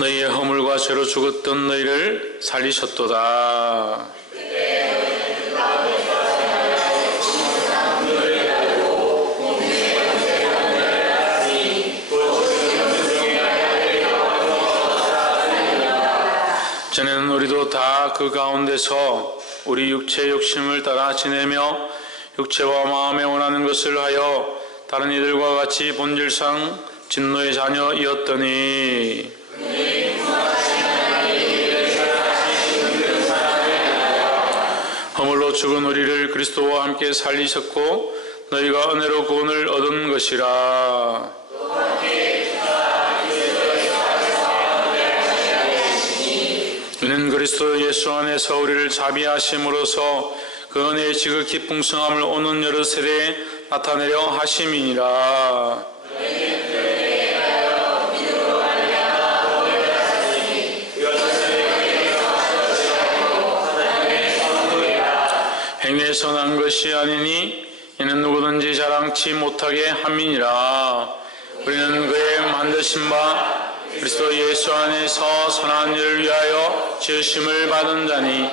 너희의 허물과 죄로 죽었던 너희를 살리셨도다. 전에는 우리도 다 그 가운데서 우리 육체의 욕심을 따라 지내며 육체와 마음에 원하는 것을 하여 다른 이들과 같이 본질상 진노의 자녀이었더니 허물로 죽은 우리를 그리스도와 함께 살리셨고 너희가 은혜로 구원을 얻은 것이라. 이는 그리스도 예수 안에서 우리를 자비하심으로써 그 은혜의 지극히 풍성함을 오는 여러 세대에 나타내려 하심이니라. 행위에서 난 것이 아니니 이는 누구든지 자랑치 못하게 함이니라. 우리는 그의 만드신 바 그리스도 예수 안에서 선한 일을 위하여 지으심을 받은 자니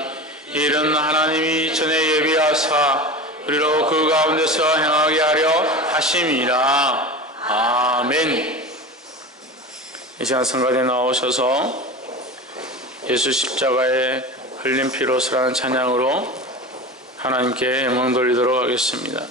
이 일은 하나님이 전에 예비하사 우리로 그 가운데서 행하게 하려 하심이라. 아멘. 이 시간 성가대에 나오셔서 예수 십자가의 흘린 피로서라는 찬양으로 하나님께 영광 돌리도록 하겠습니다.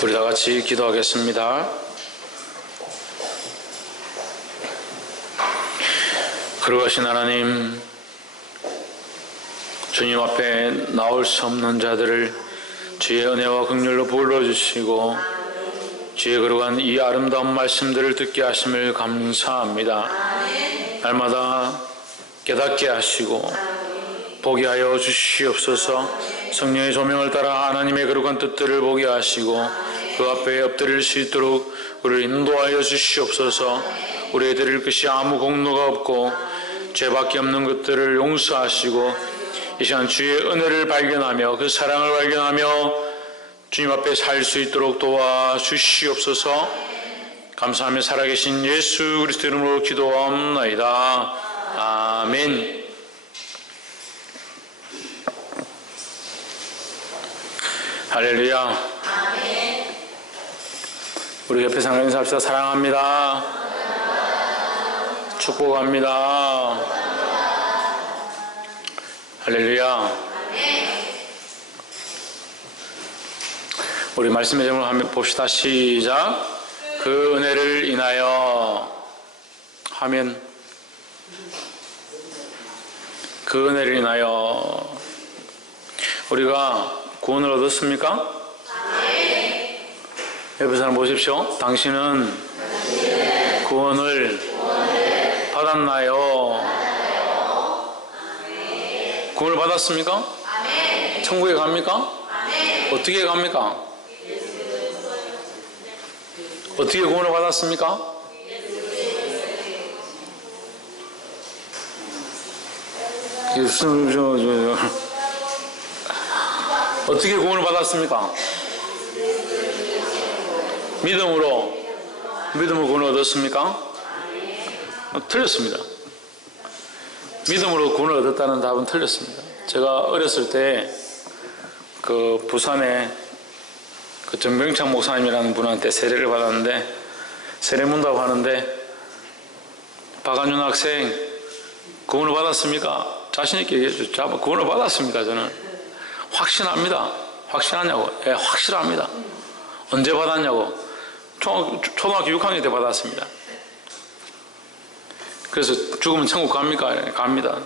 우리 다 같이 기도하겠습니다. 거룩하신 하나님, 주님 앞에 나올 수 없는 자들을 주의 은혜와 긍휼로 불러주시고 주의 거룩한 이 아름다운 말씀들을 듣게 하심을 감사합니다. 날마다 깨닫게 하시고 보게 하여 주시옵소서. 성령의 조명을 따라 하나님의 거룩한 뜻들을 보게 하시고 그 앞에 엎드릴 수 있도록 우리를 인도하여 주시옵소서. 우리의 드릴 것이 아무 공로가 없고 죄밖에 없는 것들을 용서하시고 이 시간 주의 은혜를 발견하며 그 사랑을 발견하며 주님 앞에 살 수 있도록 도와주시옵소서. 감사하며 살아계신 예수 그리스도 이름으로 기도하옵나이다. 아멘. 할렐루야. 우리 옆에 상황 인사합시다. 사랑합니다. 축복합니다. 할렐루야. 우리 말씀의 제목을 한번 봅시다. 시작. 그 은혜를 인하여 하면, 그 은혜를 인하여 우리가 구원을 얻었습니까? 옆에 사람 보십시오. 당신은 구원을 받았나요? 구원을 받았습니까? 천국에 갑니까? 어떻게 갑니까? 어떻게 구원을 받았습니까? 어떻게 구원을 받았습니까? 믿음으로 구원을 얻었습니까? 틀렸습니다. 믿음으로 구원을 얻었다는 답은 틀렸습니다. 제가 어렸을 때 그 부산에 그 정병창 목사님이라는 분한테 세례를 받았는데, 세례 문답 하는데 박한준 학생 구원을 받았습니까? 자신 있게 얘기해 줘. 구원을 받았습니다. 저는 확신합니다. 확신하냐고? 예, 확실합니다. 언제 받았냐고? 초등학교 6학년 때 받았습니다. 그래서 죽으면 천국 갑니까? 갑니다.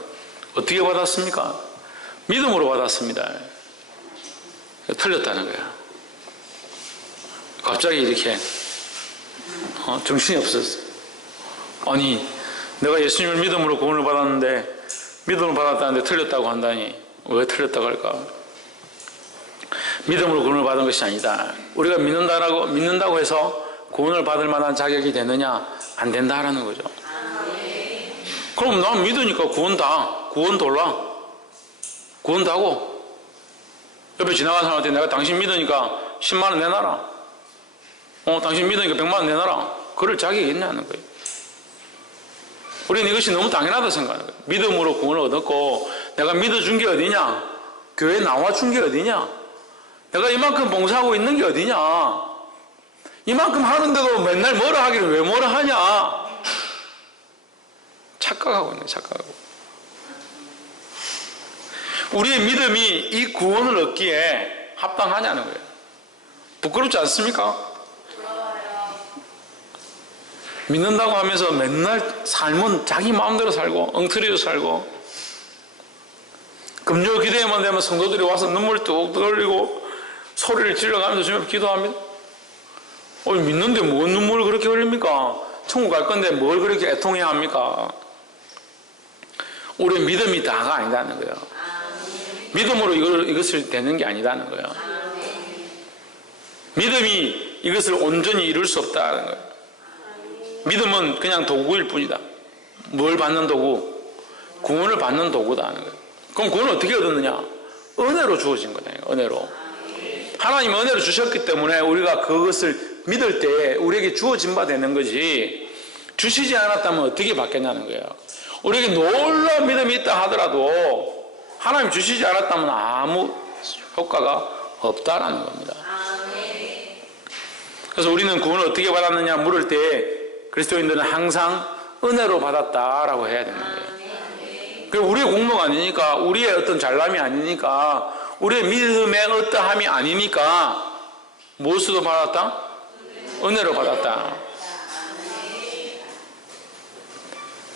어떻게 받았습니까? 믿음으로 받았습니다. 틀렸다는 거야. 갑자기 이렇게 정신이 없었어. 아니, 내가 예수님을 믿음으로 구원을 받았는데, 믿음을 받았다는데 틀렸다고 한다니 왜 틀렸다고 할까? 믿음으로 구원을 받은 것이 아니다. 우리가 믿는다고 해서 구원을 받을 만한 자격이 되느냐? 안 된다라는 거죠. 그럼 난 믿으니까 구원 돌라. 구원 다고. 옆에 지나가는 사람한테 내가 당신 믿으니까 10만 원 내놔라. 당신 믿으니까 100만 원 내놔라. 그럴 자격이 있냐는 거예요. 우리는 이것이 너무 당연하다 생각하는 거예요. 믿음으로 구원을 얻었고, 내가 믿어준 게 어디냐? 교회 나와준 게 어디냐? 내가 이만큼 봉사하고 있는 게 어디냐? 이만큼 하는데도 맨날 뭐라 하기를 왜 뭐라 하냐? 착각하고 있네, 착각하고. 우리의 믿음이 이 구원을 얻기에 합당하냐는 거예요. 부끄럽지 않습니까? 믿는다고 하면서 맨날 삶은 자기 마음대로 살고 엉터리로 살고, 금요 기도회만 되면 성도들이 와서 눈물 뚝 흘리고 소리를 질러가면서 주님 앞에 기도합니다. 믿는데 뭔 눈물을 그렇게 흘립니까? 천국 갈 건데 뭘 그렇게 애통해야 합니까? 우리의 믿음이 다가 아니다는 거예요. 믿음으로 이것을 되는 게 아니다는 거예요. 믿음이 이것을 온전히 이룰 수 없다는 거예요. 믿음은 그냥 도구일 뿐이다. 뭘 받는 도구? 구원을 받는 도구다 하는 거예요. 그럼 구원을 어떻게 얻었느냐? 은혜로 주어진 거예요. 은혜로. 하나님 은혜로 주셨기 때문에 우리가 그것을 믿을 때 우리에게 주어진 바 되는 거지, 주시지 않았다면 어떻게 받겠냐는 거예요. 우리에게 놀라운 믿음이 있다 하더라도 하나님 주시지 않았다면 아무 효과가 없다라는 겁니다. 그래서 우리는 구원을 어떻게 받았느냐 물을 때 그리스도인들은 항상 은혜로 받았다라고 해야 되는 거예요. 그리고 우리의 공로가 아니니까, 우리의 어떤 잘남이 아니니까, 우리의 믿음의 어떠함이 아니니까 무엇으로 받았다? 은혜로 받았다.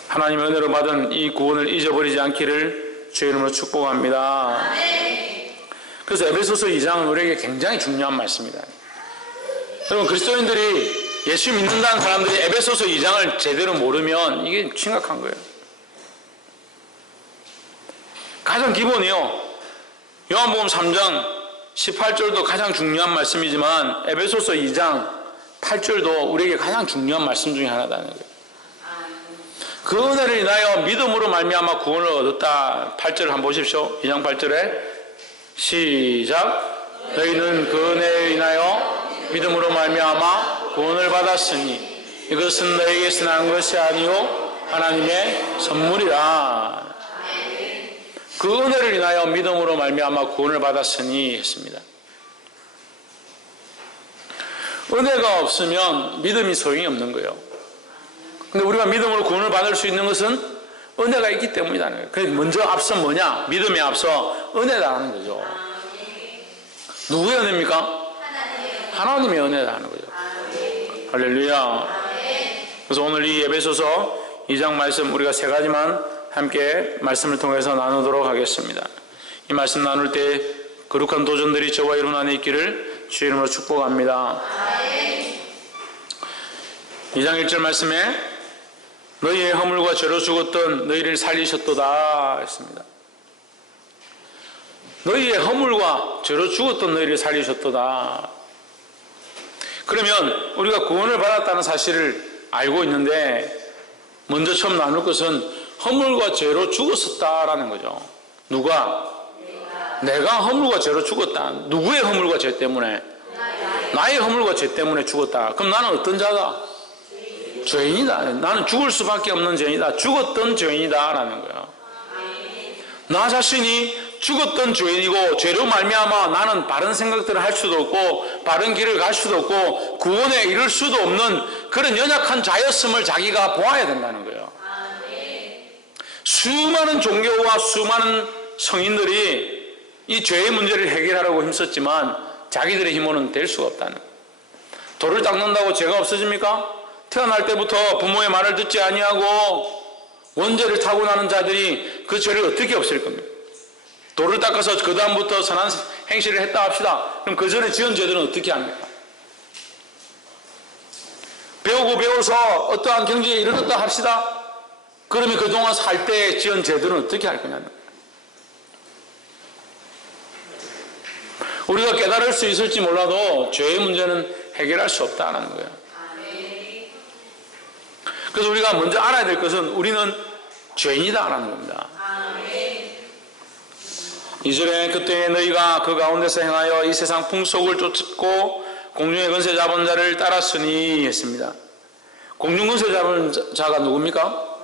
하나님의 은혜로 받은 이 구원을 잊어버리지 않기를 주의 이름으로 축복합니다. 그래서 에베소서 2장은 우리에게 굉장히 중요한 말씀입니다. 여러분, 그리스도인들이 예수 믿는다는 사람들이 에베소서 2장을 제대로 모르면 이게 심각한 거예요. 가장 기본이요, 요한복음 3장 18절도 가장 중요한 말씀이지만 에베소서 2장 8절도 우리에게 가장 중요한 말씀 중에 하나다는 거예요. 그 은혜를 인하여 믿음으로 말미암아 구원을 얻었다. 8절을 한번 보십시오. 2장 8절에 시작. 너희는 그 은혜에 인하여 믿음으로 말미암아 구원을 받았으니 이것은 너희에게서 난 것이 아니요 하나님의 선물이라. 그 은혜를 인하여 믿음으로 말미암아 구원을 받았으니 했습니다. 은혜가 없으면 믿음이 소용이 없는 거예요. 근데 우리가 믿음으로 구원을 받을 수 있는 것은 은혜가 있기 때문이라는 거예요. 그래서 먼저 앞서 뭐냐? 믿음에 앞서 은혜라는 거죠. 누구의 은혜입니까? 하나님의 은혜라는 거죠. 할렐루야. 그래서 오늘 이 에베소서 2장 말씀 우리가 세 가지만 함께 말씀을 통해서 나누도록 하겠습니다. 이 말씀 나눌 때 거룩한 도전들이 저와 여러분 안에 있기를 주의 이름으로 축복합니다. 2장 1절 말씀에 너희의 허물과 죄로 죽었던 너희를 살리셨도다 했습니다. 너희의 허물과 죄로 죽었던 너희를 살리셨도다. 그러면 우리가 구원을 받았다는 사실을 알고 있는데 먼저 처음 나눌 것은 허물과 죄로 죽었었다라는 거죠. 누가? 내가 허물과 죄로 죽었다. 누구의 허물과 죄 때문에? 나의 허물과 죄 때문에 죽었다. 그럼 나는 어떤 자다? 죄인이다. 나는 죽을 수밖에 없는 죄인이다. 죽었던 죄인이다 라는 거야. 나 자신이 죽었던 죄인이고 죄로 말미암아 나는 바른 생각들을 할 수도 없고 바른 길을 갈 수도 없고 구원에 이를 수도 없는 그런 연약한 자였음을 자기가 보아야 된다는 거예요. 수많은 종교와 수많은 성인들이 이 죄의 문제를 해결하려고 힘썼지만 자기들의 힘으로는 될 수가 없다는 거예요. 돌을 닦는다고 죄가 없어집니까? 태어날 때부터 부모의 말을 듣지 아니하고 원죄를 타고나는 자들이 그 죄를 어떻게 없앨 겁니까? 돌을 닦아서 그 다음부터 선한 행실을 했다 합시다. 그럼 그 전에 지은 죄들은 어떻게 합니까? 배우고 배워서 어떠한 경지에 이르렀다 합시다. 그러면 그동안 살 때 지은 죄들은 어떻게 할 거냐는 거예요. 우리가 깨달을 수 있을지 몰라도 죄의 문제는 해결할 수 없다는 거예요. 그래서 우리가 먼저 알아야 될 것은 우리는 죄인이다라는 겁니다. 2절에 그때 너희가 그 가운데서 행하여 이 세상 풍속을 쫓고 공중의 권세 잡은 자를 따랐으니 했습니다. 공중 권세 잡은 자가 누굽니까?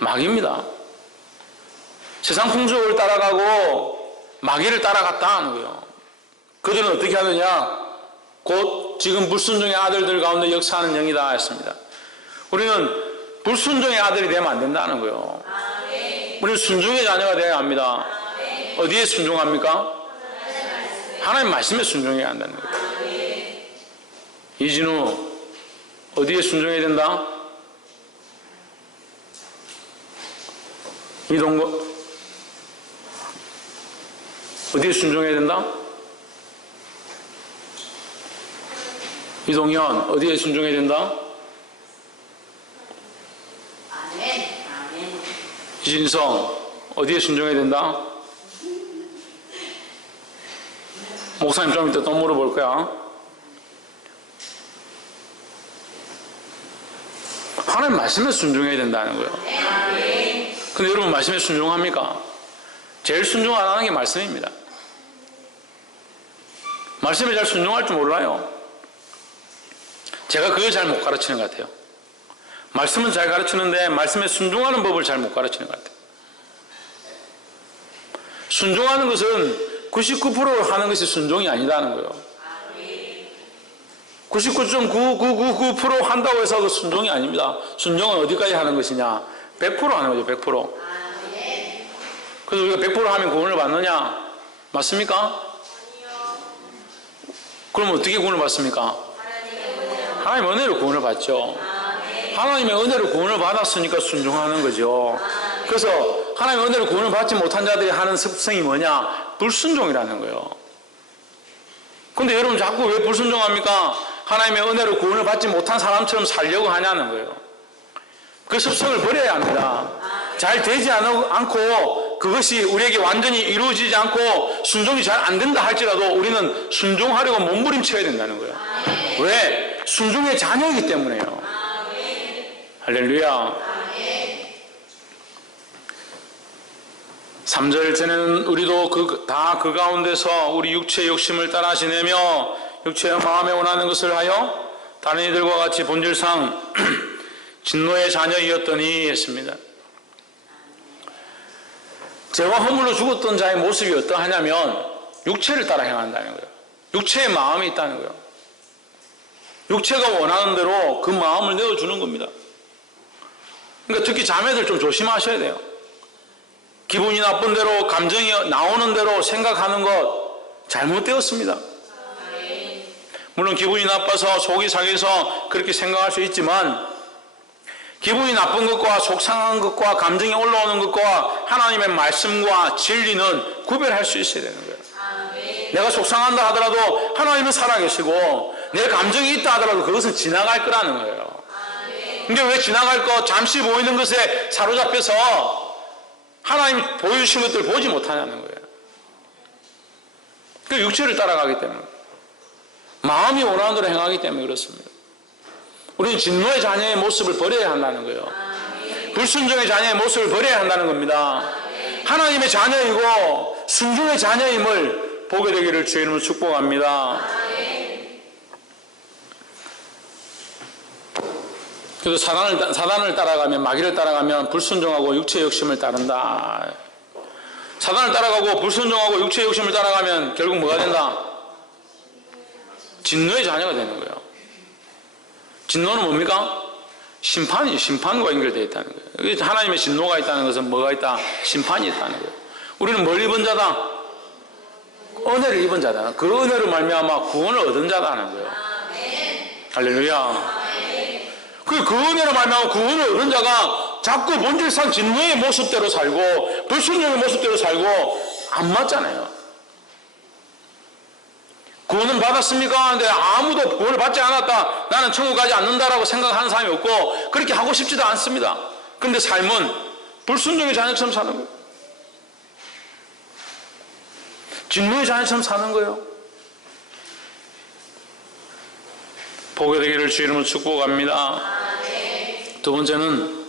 마귀입니다. 세상 풍속을 따라가고 마귀를 따라갔다 하는 거예요. 그들은 어떻게 하느냐? 곧 지금 불순종의 아들들 가운데 역사하는 영이다 했습니다. 우리는 불순종의 아들이 되면 안 된다는 거예요. 우리는 순종의 자녀가 되어야 합니다. 어디에 순종합니까? 하나님 말씀에 순종해야 한다는 거예요. 이진우 어디에 순종해야 된다? 이동거 어디에 순종해야 된다? 이동현 어디에 순종해야 된다? 이진성 어디에 순종해야 된다? 목사님 좀 이따 또 물어볼 거야. 하나님 말씀에 순종해야 된다는 거예요. 근데 여러분 말씀에 순종합니까? 제일 순종 안 하는 게 말씀입니다. 말씀에 잘 순종할 줄 몰라요. 제가 그걸 잘 못 가르치는 것 같아요. 말씀은 잘 가르치는데 말씀에 순종하는 법을 잘 못 가르치는 것 같아요. 순종하는 것은 99% 하는 것이 순종이 아니다는 거예요. 99.9999% 한다고 해서 그 순종이 아닙니다. 순종은 어디까지 하는 것이냐? 100% 하는 거죠. 100%. 그래서 우리가 100% 하면 구원을 받느냐? 맞습니까? 그럼 어떻게 구원을 받습니까? 하나님의 은혜로 구원을 받죠. 하나님의 은혜로 구원을 받았으니까 순종하는 거죠. 그래서 하나님의 은혜로 구원을 받지 못한 자들이 하는 습성이 뭐냐? 불순종이라는 거예요. 근데 여러분 자꾸 왜 불순종합니까? 하나님의 은혜로 구원을 받지 못한 사람처럼 살려고 하냐는 거예요. 그 습성을 버려야 합니다. 잘 되지 않고 그것이 우리에게 완전히 이루어지지 않고 순종이 잘 안 된다 할지라도 우리는 순종하려고 몸부림쳐야 된다는 거예요. 왜? 순종의 자녀이기 때문에요. 할렐루야. 3절 전에는 우리도 다 그 가운데서 우리 육체의 욕심을 따라 지내며 육체의 마음에 원하는 것을 하여 다른 이들과 같이 본질상 진노의 자녀이었더니 했습니다. 죄와 허물로 죽었던 자의 모습이 어떠하냐면 육체를 따라 행한다는 거예요. 육체의 마음이 있다는 거예요. 육체가 원하는 대로 그 마음을 내어주는 겁니다. 그러니까 특히 자매들 좀 조심하셔야 돼요. 기분이 나쁜 대로, 감정이 나오는 대로 생각하는 것 잘못되었습니다. 물론 기분이 나빠서 속이 상해서 그렇게 생각할 수 있지만 기분이 나쁜 것과 속상한 것과 감정이 올라오는 것과 하나님의 말씀과 진리는 구별할 수 있어야 되는 거예요. 내가 속상한다 하더라도 하나님은 살아계시고 내 감정이 있다 하더라도 그것은 지나갈 거라는 거예요. 근데 왜 지나갈 것, 잠시 보이는 것에 사로잡혀서 하나님이 보여주신 것들을 보지 못하냐는 거예요. 그 육체를 따라가기 때문에, 마음이 원하는 대로 행하기 때문에 그렇습니다. 우리는 진노의 자녀의 모습을 버려야 한다는 거예요. 불순종의 자녀의 모습을 버려야 한다는 겁니다. 하나님의 자녀이고 순종의 자녀임을 보게 되기를 주의 이름으로 축복합니다. 그래서 사단을 따라가면, 마귀를 따라가면 불순종하고 육체의 욕심을 따른다. 사단을 따라가고 불순종하고 육체의 욕심을 따라가면 결국 뭐가 된다? 진노의 자녀가 되는 거예요. 진노는 뭡니까? 심판과 연결되어 있다는 거예요. 하나님의 진노가 있다는 것은 뭐가 있다? 심판이 있다는 거예요. 우리는 뭘 입은 자다? 은혜를 입은 자다. 그 은혜로 말미암아 구원을 얻은 자다는 거예요. 할렐루야. 그 은혜로 말미암아 구원을 얻은 자가 자꾸 본질상 진노의 모습대로 살고 불순종의 모습대로 살고 안 맞잖아요. 구원은 받았습니까? 근데 아무도 구원을 받지 않았다, 나는 천국 가지 않는다라고 생각하는 사람이 없고 그렇게 하고 싶지도 않습니다. 근데 삶은 불순종의 자녀처럼 사는 거예요. 진노의 자녀처럼 사는 거예요. 보게 되기를 주 이름으로 축복합니다. 두 번째는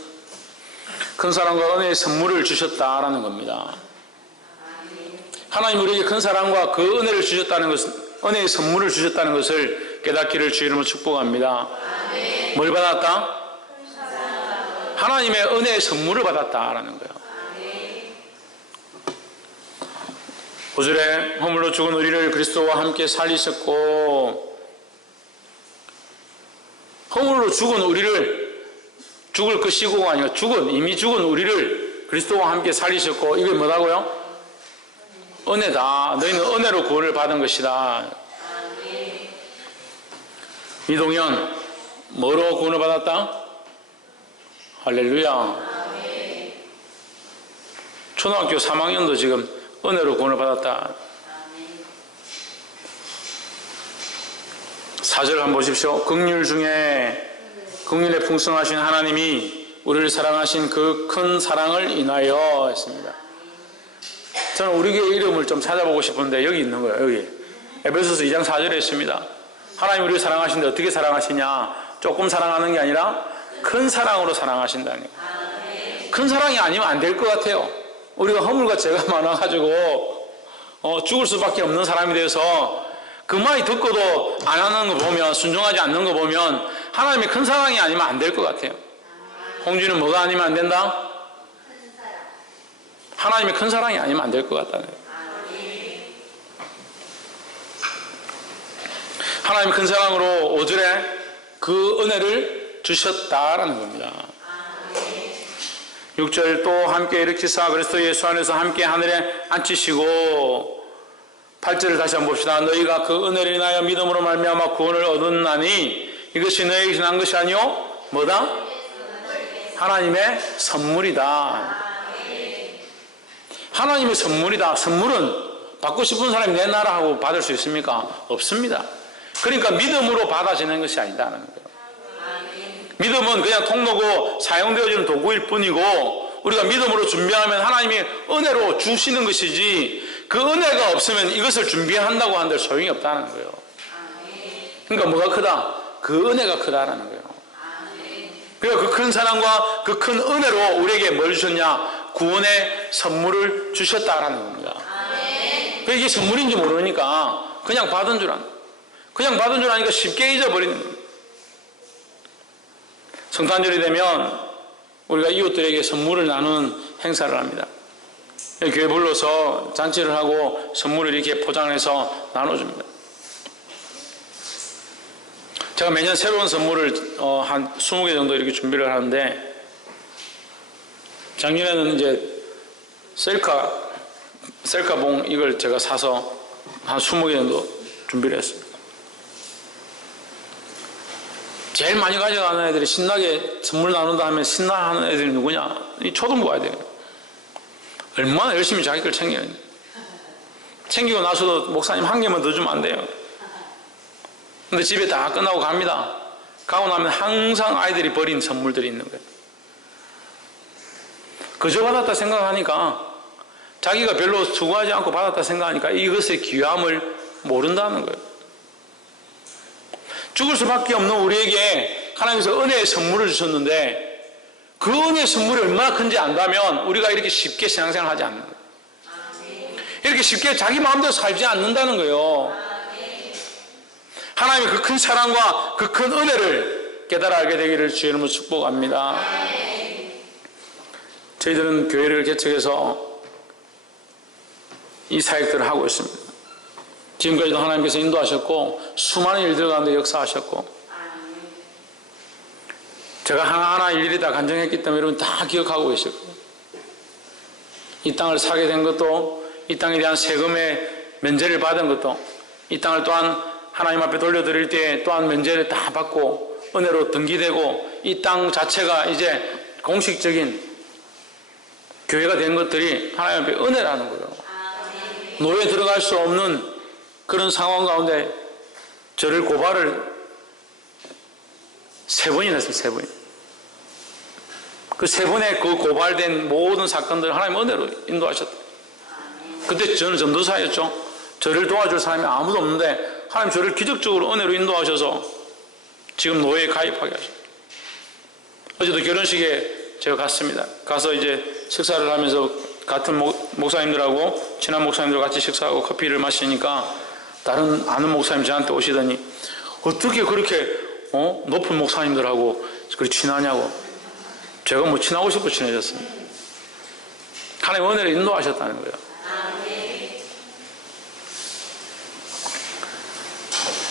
큰 사랑과 은혜의 선물을 주셨다라는 겁니다. 하나님 우리에게 큰 사랑과 그 은혜를 주셨다는 것은, 은혜의 선물을 주셨다는 것을 깨닫기를 주 이름으로 축복합니다. 뭘 받았다? 하나님의 은혜의 선물을 받았다라는 거예요. 5절에 허물로 죽은 우리를 그리스도와 함께 살리셨고, 허물로 죽은 우리를, 죽을 그 시고가 아니라 이미 죽은 우리를 그리스도와 함께 살리셨고, 이게 뭐라고요? 은혜다. 너희는 은혜로 구원을 받은 것이다. 이동현, 뭐로 구원을 받았다? 할렐루야. 초등학교 3학년도 지금 은혜로 구원을 받았다. 4절 한번 보십시오. 긍휼 중에 긍휼에 풍성하신 하나님이 우리를 사랑하신 그 큰 사랑을 인하여 했습니다. 저는 우리 교회 이름을 좀 찾아보고 싶은데 여기 있는 거예요. 여기 에베소서 2장 4절에 있습니다. 하나님 우리를 사랑하시는데 어떻게 사랑하시냐? 조금 사랑하는 게 아니라 큰 사랑으로 사랑하신다는 거예요. 큰 사랑이 아니면 안 될 것 같아요. 우리가 허물과 죄가 많아가지고 죽을 수밖에 없는 사람이 돼서 그 말이 듣고도 안 하는 거 보면, 순종하지 않는 거 보면 하나님의 큰 사랑이 아니면 안 될 것 같아요. 홍주는 뭐가 아니면 안 된다? 하나님의 큰 사랑이 아니면 안 될 것 같다는 거예요. 하나님의 큰 사랑으로 5절에 그 은혜를 주셨다라는 겁니다. 6절 또 함께 일으키사 그리스도 예수 안에서 함께 하늘에 앉히시고, 8절을 다시 한번 봅시다. 너희가 그 은혜를 인하여 믿음으로 말미암아 구원을 얻었나니 이것이 너희에게서 난 것이 아니요 뭐다? 하나님의 선물이다. 하나님의 선물이다. 선물은 받고 싶은 사람이 내 나라 하고 받을 수 있습니까? 없습니다. 그러니까 믿음으로 받아지는 것이 아니다는 거예요. 믿음은 그냥 통로고 사용되어지는 도구일 뿐이고, 우리가 믿음으로 준비하면 하나님이 은혜로 주시는 것이지, 그 은혜가 없으면 이것을 준비한다고 한들 소용이 없다는 거예요. 그러니까 뭐가 크다? 그 은혜가 크다라는 거예요. 그러니까 그 큰 사랑과 그 큰 은혜로 우리에게 뭘 주셨냐? 구원의 선물을 주셨다라는 겁니다. 이게 선물인지 모르니까 그냥 받은 줄 아니까 쉽게 잊어버리는 거예요. 성탄절이 되면 우리가 이웃들에게 선물을 나누는 행사를 합니다. 교회 불러서 잔치를 하고 선물을 이렇게 포장해서 나눠줍니다. 제가 매년 새로운 선물을 한 20개 정도 이렇게 준비를 하는데, 작년에는 이제 셀카봉 이걸 제가 사서 한 20개 정도 준비를 했습니다. 제일 많이 가져가는 애들이 신나게 선물 나눈다 하면 신나하는 애들이 누구냐? 이 초등부 아이들이에요. 얼마나 열심히 자기 걸 챙겨야 돼. 챙기고 나서도 목사님 한 개만 더 주면 안 돼요. 근데 집에 다 끝나고 갑니다. 가고 나면 항상 아이들이 버린 선물들이 있는 거예요. 그저 받았다 생각하니까, 자기가 별로 수고하지 않고 받았다 생각하니까 이것의 귀함을 모른다는 거예요. 죽을 수밖에 없는 우리에게 하나님께서 은혜의 선물을 주셨는데, 그 은혜의 선물이 얼마나 큰지 안다면 우리가 이렇게 쉽게 신앙생활을 하지 않는 거예요. 이렇게 쉽게 자기 마음대로 살지 않는다는 거예요. 하나님의 그 큰 사랑과 그 큰 은혜를 깨달아 알게 되기를 주의 이름으로 축복합니다. 저희들은 교회를 개척해서 이 사역들을 하고 있습니다. 지금까지도 하나님께서 인도하셨고 수많은 일들 가운데 역사하셨고, 제가 하나하나 일일이 다 간증했기 때문에 여러분 다 기억하고 계실 거예요. 이 땅을 사게 된 것도, 이 땅에 대한 세금의 면제를 받은 것도, 이 땅을 또한 하나님 앞에 돌려드릴 때 또한 면제를 다 받고 은혜로 등기되고, 이 땅 자체가 이제 공식적인 교회가 된 것들이 하나님 앞에 은혜라는 거예요. 노예에 들어갈 수 없는 그런 상황 가운데 저를 고발을 3번이나 했어요. 3번. 그 3번의 그 고발된 모든 사건들을 하나님 은혜로 인도하셨다. 그때 저는 전도사였죠. 저를 도와줄 사람이 아무도 없는데 하나님 저를 기적적으로 은혜로 인도하셔서 지금 노예에 가입하게 하셨어요. 어제도 결혼식에 제가 갔습니다. 가서 이제 식사를 하면서 같은 목사님들하고 친한 목사님들과 같이 식사하고 커피를 마시니까 다른 아는 목사님 저한테 오시더니 어떻게 그렇게 높은 목사님들하고 그렇게 친하냐고. 제가 뭐 친하고 싶어 친해졌습니다. 하나님 은혜를 인도하셨다는 거예요.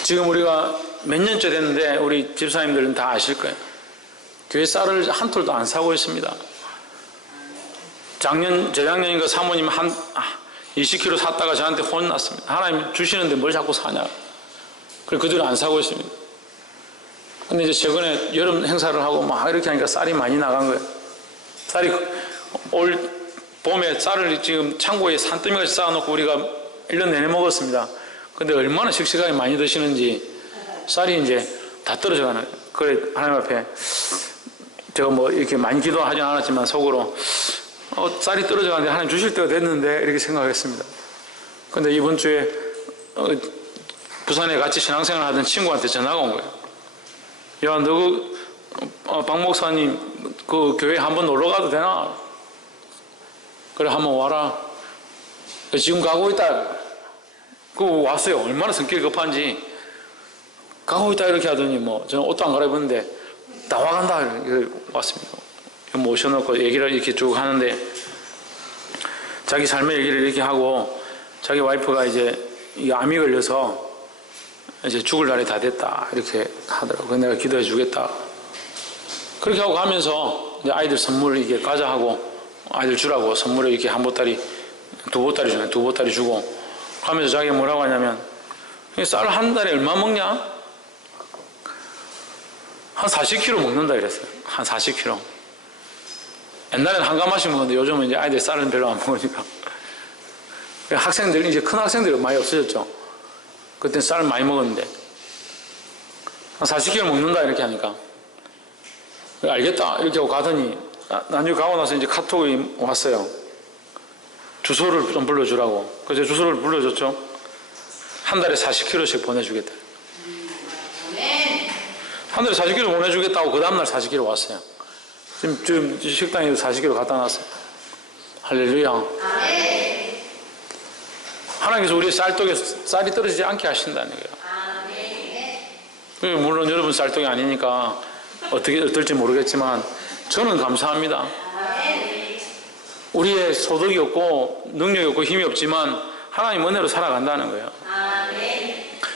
지금 우리가 몇 년째 됐는데 우리 집사님들은 다 아실 거예요. 교회 쌀을 한 톨도 안 사고 있습니다. 재작년인가 사모님 20kg 샀다가 저한테 혼났습니다. 하나님 주시는데 뭘 자꾸 사냐. 그래서 그들은 안 사고 있습니다. 근데 이제 최근에 여름 행사를 하고 막 이렇게 하니까 쌀이 많이 나간 거예요. 쌀이 올 봄에 쌀을 지금 창고에 산더미같이 쌓아놓고 우리가 1년 내내 먹었습니다. 근데 얼마나 씩씩하게 많이 드시는지 쌀이 이제 다 떨어져 가는 거예요. 그래 하나님 앞에 제가 뭐 이렇게 많이 기도하진 않았지만 속으로 쌀이 떨어져 가는데 하나님 주실 때가 됐는데 이렇게 생각했습니다. 근데 이번 주에 부산에 같이 신앙생활 하던 친구한테 전화가 온 거예요. 야, 너 박 목사님 그 교회 한번 놀러 가도 되나? 그래 한번 와라. 지금 가고 있다. 왔어요. 얼마나 성격이 급한지. 가고 있다 이렇게 하더니 저는 옷도 안 갈아입었는데 나와간다 이렇게 왔습니다. 모셔놓고 얘기를 이렇게 쭉 하는데 자기 삶의 얘기를 이렇게 하고 자기 와이프가 이제 암이 걸려서 이제 죽을 날이 다 됐다 이렇게 하더라고요. 내가 기도해 주겠다. 그렇게 하고 가면서 이제 아이들 선물을 이렇게 가자 하고 아이들 주라고 선물을 이렇게 한 보따리, 2보따리 주네. 2보따리 주고 하면서 자기가 뭐라고 하냐면 쌀 한 달에 얼마 먹냐? 한 40kg 먹는다 이랬어요. 한 40kg. 옛날에는 한 가마씩 먹었는데 요즘은 이제 아이들 쌀은 별로 안 먹으니까. 학생들, 이제 큰 학생들이 많이 없어졌죠. 그때 쌀 많이 먹었는데. 한 40kg 먹는다 이렇게 하니까. 알겠다 이렇게 하고 가더니 나중에 가고 나서 이제 카톡이 왔어요. 주소를 좀 불러주라고. 그래서 주소를 불러줬죠. 한 달에 40kg씩 보내주겠다. 한 달에 40kg 보내주겠다고 그 다음날 40kg 왔어요. 지금 식당에 40kg 갖다 놨어요. 할렐루야. 하나님께서 우리의 쌀떡에 쌀이 떨어지지 않게 하신다는 거예요. 물론 여러분 쌀떡이 아니니까 어떨지 모르겠지만 저는 감사합니다. 우리의 소득이 없고 능력이 없고 힘이 없지만 하나님 은혜로 살아간다는 거예요.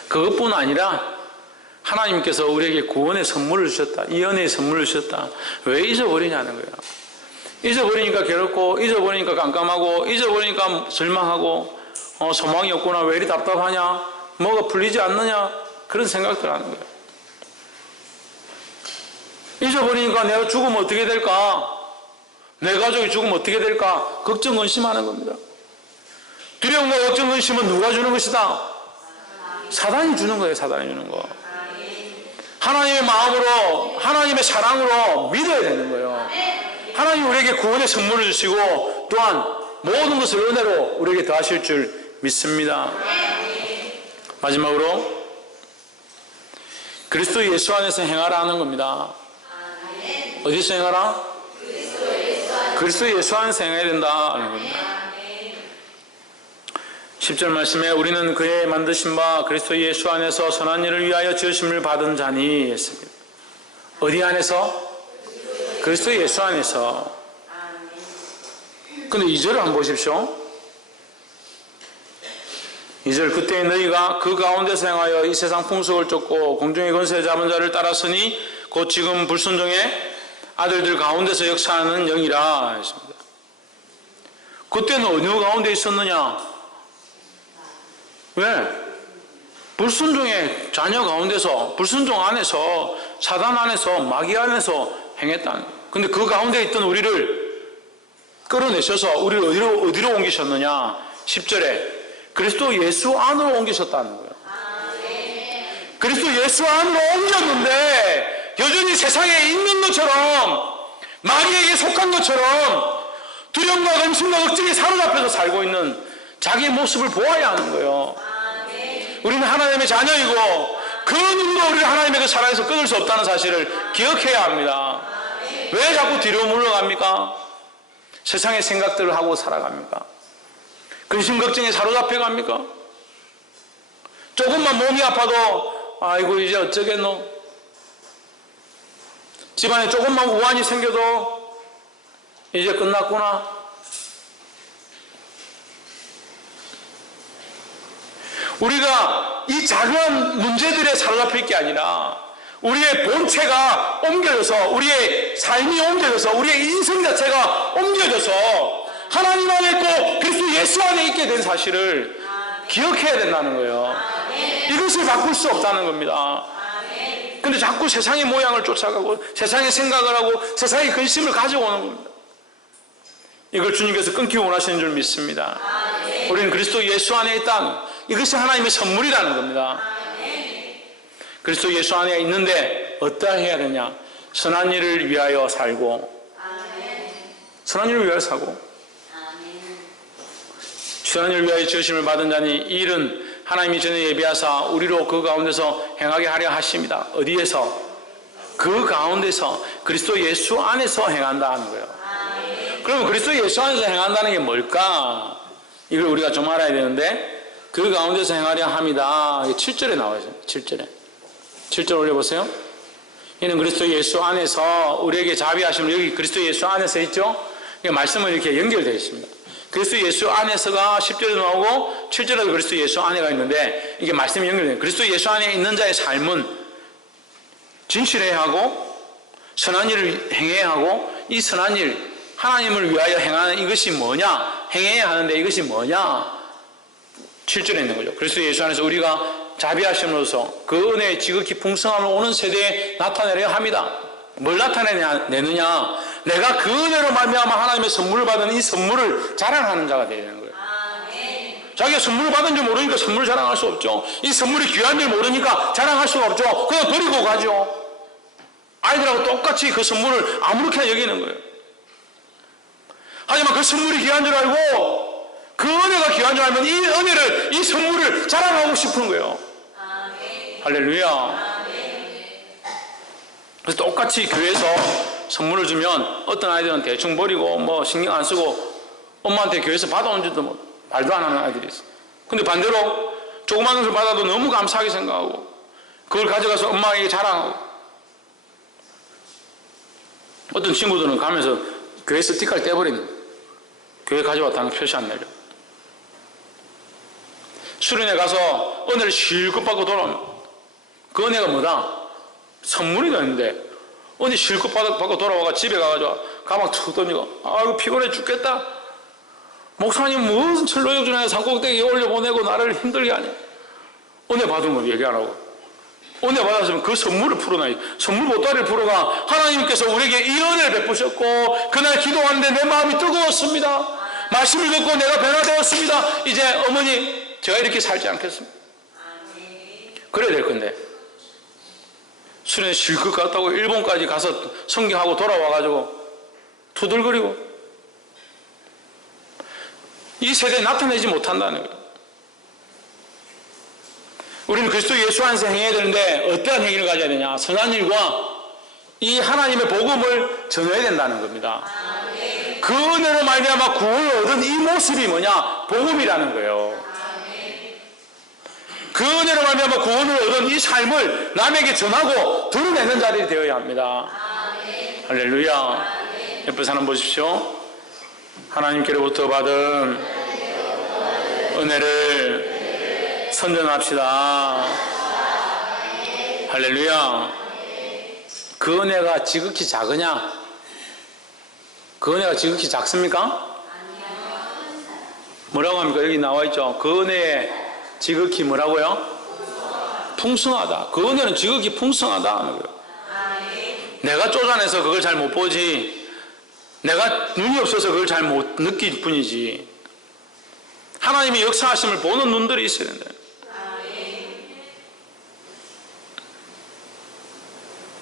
그것뿐 아니라 하나님께서 우리에게 구원의 선물을 주셨다. 이 은혜의 선물을 주셨다. 왜 잊어버리냐는 거예요. 잊어버리니까 괴롭고, 잊어버리니까 깜깜하고, 잊어버리니까 절망하고, 소망이 없구나, 왜 이리 답답하냐, 뭐가 풀리지 않느냐, 그런 생각들 하는 거예요. 잊어버리니까 내가 죽으면 어떻게 될까, 내 가족이 죽으면 어떻게 될까, 걱정 근심하는 겁니다. 두려움과 걱정 근심은 누가 주는 것이다? 사단이 주는 거예요. 사단이 주는 거. 하나님의 마음으로, 하나님의 사랑으로 믿어야 되는 거예요. 하나님 우리에게 구원의 선물을 주시고 또한 모든 것을 은혜로 우리에게 더하실 줄 믿습니다. 마지막으로 그리스도 예수 안에서 행하라 하는 겁니다. 어디서 행하라? 그리스도 예수 안에서 행해야 된다 하는 겁니다. 10절 말씀에 우리는 그의 만드신 바 그리스도 예수 안에서 선한 일을 위하여 지으심을 받은 자니 했습니다. 어디 안에서? 그리스도 예수 안에서. 근데 2절을 한번 보십시오. 2절 그때 너희가 그 가운데서 행하여 이 세상 풍속을 쫓고 공중의 권세 잡은 자를 따랐으니 곧 지금 불순종의 아들들 가운데서 역사하는 영이라 했습니다. 그때는 어느 가운데 있었느냐? 왜? 불순종의 자녀 가운데서, 불순종 안에서, 사단 안에서, 마귀 안에서 행했다는 거예요. 근데 그 가운데 있던 우리를 끌어내셔서 우리를 어디로 옮기셨느냐? 10절에 그리스도 예수 안으로 옮기셨다는 거예요. 그리스도 예수 안으로 옮겼는데 여전히 세상에 있는 것처럼, 마귀에게 속한 것처럼 두려움과 근심과 걱정에 사로잡혀서 살고 있는 자기의 모습을 보아야 하는 거예요. 우리는 하나님의 자녀이고 그 눈도 우리를 하나님의 그 사랑에서 끊을 수 없다는 사실을 기억해야 합니다. 왜 자꾸 뒤로 물러갑니까? 세상의 생각들을 하고 살아갑니까? 근심 걱정에 사로잡혀 갑니까? 조금만 몸이 아파도 아이고 이제 어쩌겠노? 집안에 조금만 우환이 생겨도 이제 끝났구나. 우리가 이 작은 문제들에 사로잡힐 게 아니라 우리의 본체가 옮겨져서, 우리의 삶이 옮겨져서, 우리의 인생 자체가 옮겨져서 하나님 안에 있고 그리스도 예수 안에 있게 된 사실을 기억해야 된다는 거예요. 이것을 바꿀 수 없다는 겁니다. 근데 자꾸 세상의 모양을 쫓아가고 세상의 생각을 하고 세상의 근심을 가져오는 겁니다. 이걸 주님께서 끊기 원하시는 줄 믿습니다. 우리는 그리스도 예수 안에 있다. 이것이 하나님의 선물이라는 겁니다. 그리스도 예수 안에 있는데 어떠해야 되냐? 선한 일을 위하여 살고, 선한 일을 위하여 살고, 선한 일을 위하여 지으심을 받은 자니 이 일은 하나님이 전에 예비하사 우리로 그 가운데서 행하게 하려 하십니다. 어디에서? 그 가운데서 그리스도 예수 안에서 행한다 하는 거예요. 그러면 그리스도 예수 안에서 행한다는 게 뭘까? 이걸 우리가 좀 알아야 되는데, 그 가운데서 행하려 합니다. 7절에 나와 있어요. 7절 올려보세요. 이는 그리스도 예수 안에서 우리에게 자비하심을, 여기 그리스도 예수 안에서 있죠? 말씀은 이렇게 연결되어 있습니다. 그리스도 예수 안에서가 10절에 나오고 7절에도 그리스도 예수 안에가 있는데 이게 말씀이 연결돼요. 그리스도 예수 안에 있는 자의 삶은 진실해야 하고 선한 일을 행해야 하고, 이 선한 일, 하나님을 위하여 행하는 이것이 뭐냐? 행해야 하는데 이것이 뭐냐? 7절에 있는 거죠. 그리스도 예수 안에서 우리가 자비하심으로써 그 은혜의 지극히 풍성함을 오는 세대에 나타내려 합니다. 뭘 나타내느냐? 내가 그 은혜로 말미암아 하나님의 선물을 받은 이 선물을 자랑하는 자가 되는 거예요. 자기가 선물을 받은 줄 모르니까 선물을 자랑할 수 없죠. 이 선물이 귀한 줄 모르니까 자랑할 수가 없죠. 그냥 버리고 가죠. 아이들하고 똑같이 그 선물을 아무렇게나 여기는 거예요. 하지만 그 선물이 귀한 줄 알고 그 은혜가 귀한 줄 알면 이 은혜를, 이 선물을 자랑하고 싶은 거예요. 할렐루야. 그래서 똑같이 교회에서 선물을 주면 어떤 아이들은 대충 버리고 뭐 신경 안 쓰고 엄마한테 교회에서 받아온 줄도 말도 안 하는 아이들이 있어. 근데 반대로 조그마한 것을 받아도 너무 감사하게 생각하고 그걸 가져가서 엄마에게 자랑하고. 어떤 친구들은 가면서 교회 스티커를 떼버리는 거예요. 교회 가져왔다는 표시 안 내려. 수련회 가서 은혜를 실컷 받고 돌아오면 그 은혜가 뭐다? 선물이 되는데 은혜 실컷 받고 돌아와가 집에 가가지고 가방 툭 던지고 아이고 피곤해 죽겠다. 목사님 무슨 철로역준에 산꼭대기에 올려보내고 나를 힘들게 하냐. 은혜 받은 건 얘기 안 하고 은혜 받았으면 그 선물을 풀어놔야지. 선물 보따리를 풀어가 하나님께서 우리에게 이 은혜를 베푸셨고 그날 기도하는데 내 마음이 뜨거웠습니다. 말씀을 듣고 내가 변화되었습니다. 이제 어머니 제가 이렇게 살지 않겠습니다. 그래야 될 건데 수련회 실컷 갔다고 일본까지 가서 성경하고 돌아와가지고 투덜거리고 이 세대에 나타내지 못한다는 거예요. 우리는 그리스도 예수 안에서 행해야 되는데 어떠한 행위를 가져야 되냐? 선한 일과 이 하나님의 복음을 전해야 된다는 겁니다. 그 은혜로 말미암아 구원을 얻은 이 모습이 뭐냐? 복음이라는 거예요. 그 은혜로 말미암아 구원을 얻은 이 삶을 남에게 전하고 드러내는 자들이 되어야 합니다. 할렐루야. 옆에 사람 보십시오. 하나님께로부터 받은 은혜를 선전합시다. 할렐루야. 그 은혜가 지극히 작으냐? 그 은혜가 지극히 작습니까? 뭐라고 합니까? 여기 나와 있죠. 그 은혜에 지극히 뭐라고요? 풍성하다. 그 은혜는 지극히 풍성하다. 내가 쪼잔해서 그걸 잘 못 보지. 내가 눈이 없어서 그걸 잘 못 느낄 뿐이지. 하나님이 역사하심을 보는 눈들이 있어야 된다.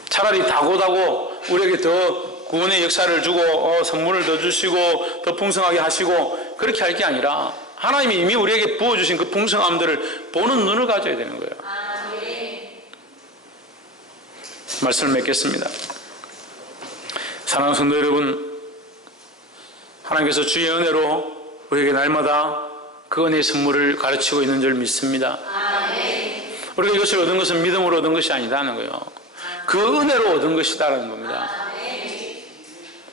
차라리 다고다고 우리에게 더 구원의 역사를 주고 선물을 더 주시고 더 풍성하게 하시고 그렇게 할 게 아니라 하나님이 이미 우리에게 부어주신 그 풍성함들을 보는 눈을 가져야 되는 거예요. 말씀을 맺겠습니다. 사랑하는 성도 여러분, 하나님께서 주의 은혜로 우리에게 날마다 그 은혜의 선물을 가르치고 있는 줄 믿습니다. 우리가 이것을 얻은 것은 믿음으로 얻은 것이 아니다는 거예요. 그 은혜로 얻은 것이다라는 겁니다.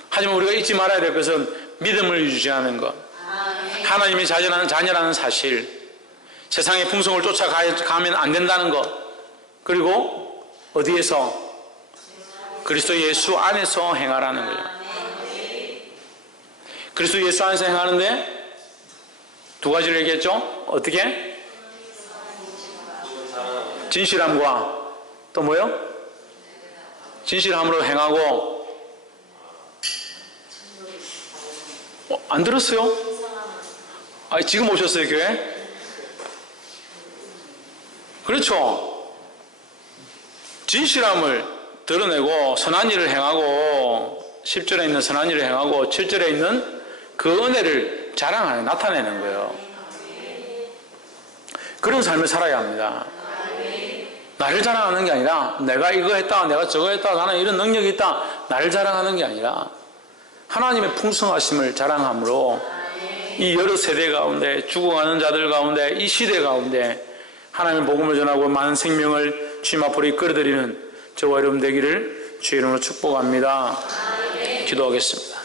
하지만 우리가 잊지 말아야 될 것은 믿음을 유지하는 것, 하나님이 자녀라는 사실, 세상의 풍성을 쫓아가면 안 된다는 것, 그리고 어디에서? 그리스도 예수 안에서 행하라는 거예요. 그리스도 예수 안에서 행하는데 두 가지를 얘기했죠? 어떻게? 진실함과 또 뭐요? 진실함으로 행하고 안 들었어요? 지금 오셨어요 교회? 그렇죠. 진실함을 드러내고 선한 일을 행하고 10절에 있는 선한 일을 행하고 7절에 있는 그 은혜를 자랑하는 나타내는 거예요. 그런 삶을 살아야 합니다. 나를 자랑하는 게 아니라 내가 이거 했다 내가 저거 했다 나는 이런 능력이 있다 나를 자랑하는 게 아니라 하나님의 풍성하심을 자랑함으로 이 여러 세대 가운데 죽어가는 자들 가운데 이 시대 가운데 하나님의 복음을 전하고 많은 생명을 주님 앞으로 이끌어드리는 저와 여러분 되기를 주의 이름으로 축복합니다. 기도하겠습니다.